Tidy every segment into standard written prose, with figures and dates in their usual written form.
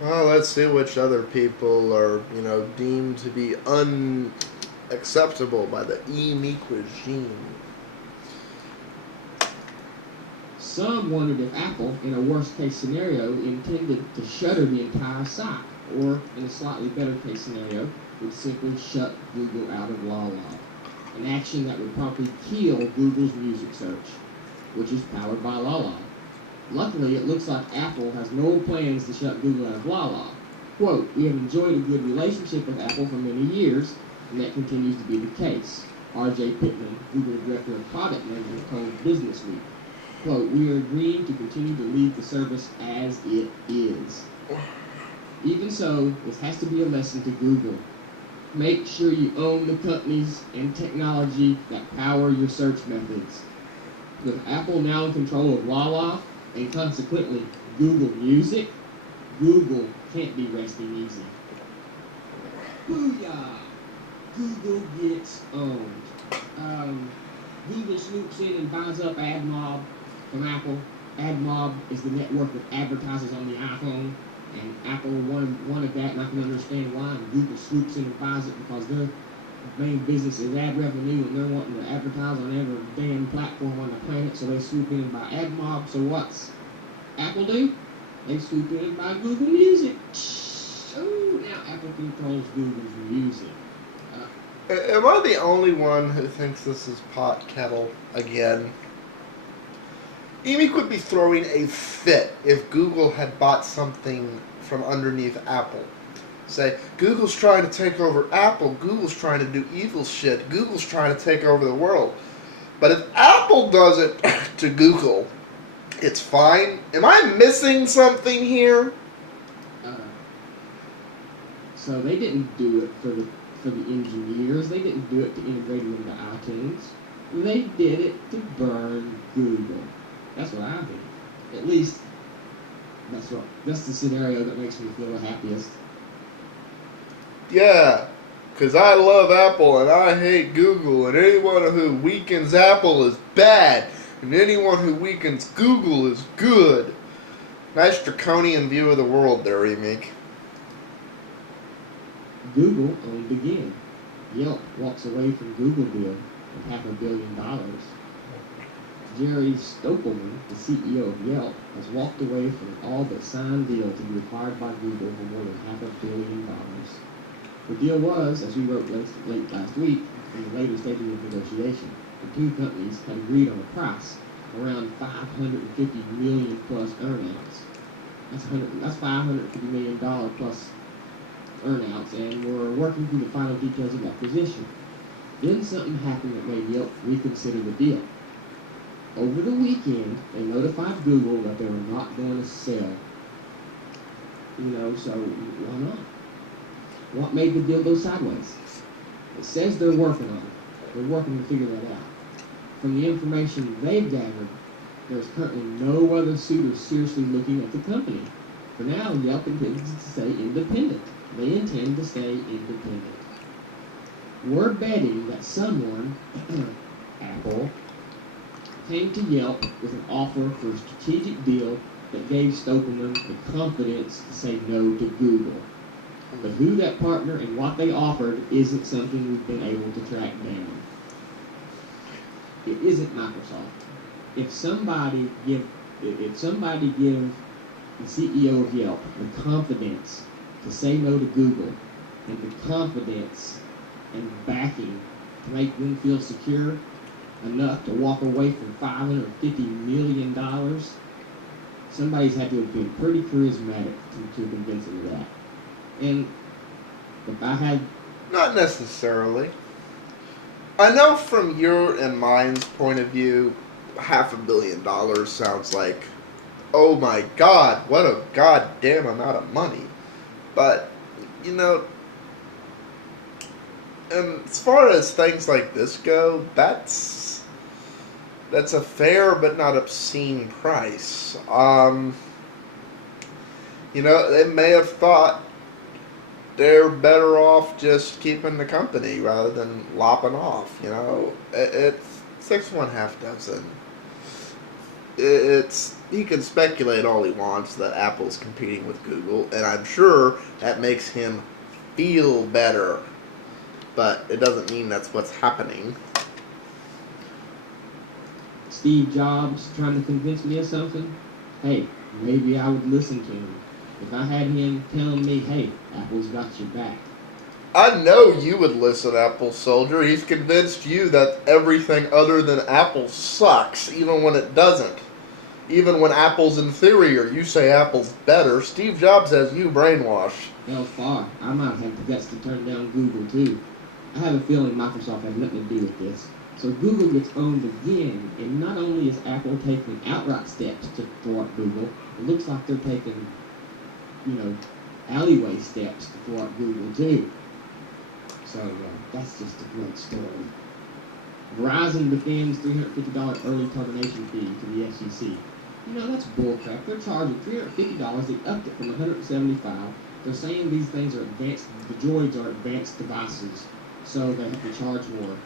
Well, let's see which other people are, deemed to be unacceptable by the Emeek regime. Some wondered if Apple, in a worst-case scenario, intended to shutter the entire site, or, in a slightly better-case scenario, would simply shut Google out of La La, an action that would probably kill Google's music search, which is powered by La La. Luckily, it looks like Apple has no plans to shut Google out of La La. Quote, "We have enjoyed a good relationship with Apple for many years, and that continues to be the case," R.J. Pittman, Google Director of Product Management, told Businessweek. Quote, "We are agreeing to continue to leave the service as it is. Even so, this has to be a lesson to Google. Make sure you own the companies and technology that power your search methods. With Apple now in control of Lala, and consequently Google Music, Google can't be resting easy." Booyah! Google gets owned. Google swoops in and buys up AdMob from Apple. AdMob is the network that advertises on the iPhone, and Apple wanted that, and I can understand why. And Google swoops in and buys it because their main business is ad revenue, and they're wanting to advertise on every damn platform on the planet, so they swoop in and buy AdMob. So what's Apple do? They swoop in and buy Google Music. Oh, now Apple controls Google's music. Am I the only one who thinks this is pot kettle again? Emeek would be throwing a fit if Google had bought something from underneath Apple. Say, Google's trying to take over Apple, Google's trying to do evil shit, Google's trying to take over the world. But if Apple does it to Google, it's fine. Am I missing something here? So they didn't do it for the engineers. They didn't do it to integrate it into iTunes. They did it to burn Google. That's what I think. At least that's the scenario that makes me feel the happiest. Yeah, because I love Apple and I hate Google, and anyone who weakens Apple is bad, and anyone who weakens Google is good. Nice draconian view of the world there, Emeek. Google owned again. Yelp walks away from Google deal with $500 million. Jerry Stoppelman, the CEO of Yelp, has walked away from all but signed deals to be acquired by Google for more than $500 million. The deal was, as we wrote late last week, in the later stages of negotiation. The two companies had agreed on a price around $550 million plus earnouts. That's $550 million plus earnouts, and we're working through the final details of the acquisition. Then something happened that made Yelp reconsider the deal. Over the weekend, they notified Google that they were not going to sell. So why not? What made the deal go sideways? It says they're working on it. They're working to figure that out. From the information they've gathered, there's currently no other suitors seriously looking at the company. For now, Yelp intends to stay independent. They intend to stay independent. We're betting that someone, Apple, came to Yelp with an offer for a strategic deal that gave Stoppelman the confidence to say no to Google. But who that partner and what they offered isn't something we've been able to track down. It isn't Microsoft. If somebody give the CEO of Yelp the confidence to say no to Google, and the confidence and backing to make them feel secure enough to walk away from $550 million, somebody's had to have been pretty charismatic to convince them of that. And if I had... Not necessarily. I know from your and mine's point of view, $500 million sounds like, oh my god, what a goddamn amount of money. But, and as far as things like this go, that's a fair but not obscene price. They may have thought they're better off just keeping the company rather than lopping off. It's 6 1/2 dozen. he can speculate all he wants that Apple's competing with Google, and I'm sure that makes him feel better. But it doesn't mean that's what's happening. Steve Jobs trying to convince me of something? Hey, maybe I would listen to him. If I had him telling me, hey, Apple's got your back. I know you would listen, AppleSoldier. He's convinced you that everything other than Apple sucks, even when it doesn't. Even when Apple's inferior, you say Apple's better. Steve Jobs has you brainwashed. Well, far. I might have the guts to turn down Google, too. I have a feeling Microsoft has nothing to do with this. So Google gets owned again, and not only is Apple taking outright steps to thwart Google, it looks like they're taking, alleyway steps to thwart Google, too. So that's just a great story. Verizon defends $350 early termination fee to the FCC. That's bullcrap. They're charging $350. They upped it from $175. They're saying these things are advanced. The droids are advanced devices, so they have to charge more.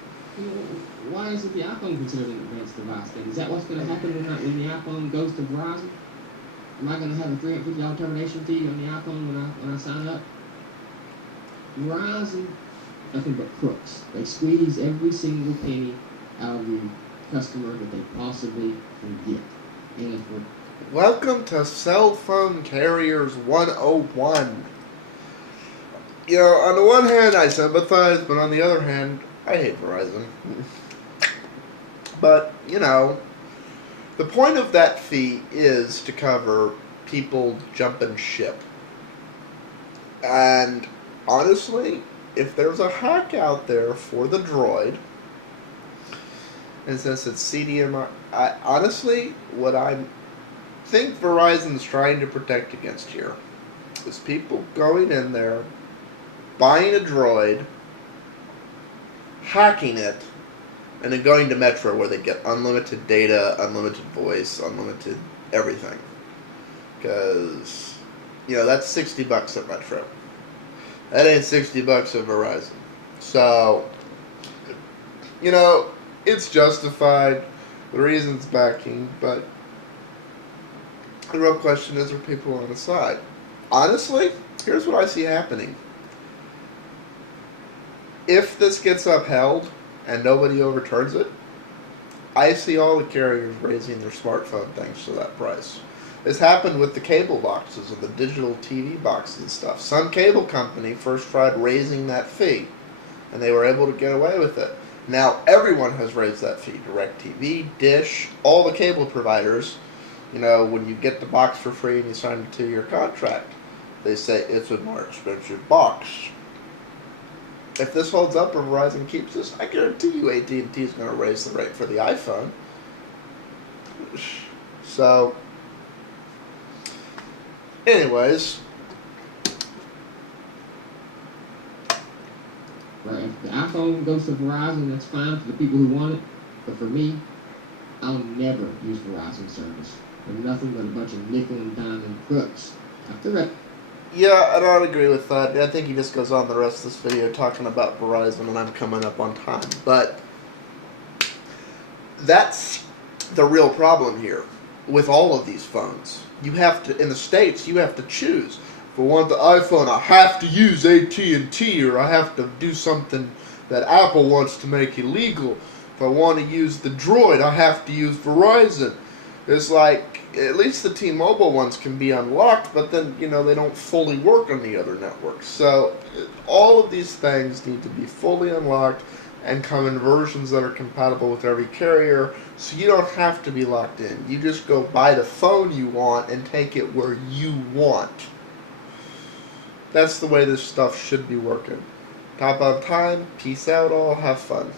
Why isn't the iPhone considered an advanced device then? Is that what's going to happen when the iPhone goes to Verizon? Am I going to have a $350 termination fee on the iPhone when I sign up? Verizon, nothing but crooks. They squeeze every single penny out of the customer that they possibly can get. And if we're Welcome to Cell Phone Carriers 101. On the one hand, I sympathize, but on the other hand, I hate Verizon. But, the point of that fee is to cover people jumping ship. And honestly, if there's a hack out there for the droid, and since it's CDMA, what I think Verizon's trying to protect against here is people going in there, buying a droid, hacking it, and then going to Metro where they get unlimited data, unlimited voice, unlimited everything. Because, that's $60 at Metro. That ain't $60 at Verizon. So, it's justified, the reason's backing, but the real question is, are people on the side? Honestly, here's what I see happening. If this gets upheld and nobody overturns it, I see all the carriers raising their smartphone things to that price. This happened with the cable boxes and the digital TV boxes and stuff. Some cable company first tried raising that fee, and they were able to get away with it. Now everyone has raised that fee. DirecTV, Dish, all the cable providers. When you get the box for free and you sign a 2-year contract, they say it's a more expensive box. If this holds up or Verizon keeps this, I guarantee you AT&T is going to raise the rate for the iPhone. So, anyways. Right, if the iPhone goes to Verizon, that's fine for the people who want it. But for me, I'll never use Verizon service. They're nothing but a bunch of nickel and diamond crooks. After that. Yeah, I don't agree with that. I think he just goes on the rest of this video talking about Verizon, and I'm coming up on time. But that's the real problem here with all of these phones. You have to, in the States, you have to choose. If I want the iPhone, I have to use AT&T, or I have to do something that Apple wants to make illegal. If I want to use the Droid, I have to use Verizon. It's like, at least the T-Mobile ones can be unlocked, but then, they don't fully work on the other networks. So, all of these things need to be fully unlocked and come in versions that are compatible with every carrier, so you don't have to be locked in. You just go buy the phone you want and take it where you want. That's the way this stuff should be working. Top on time, peace out all, have fun.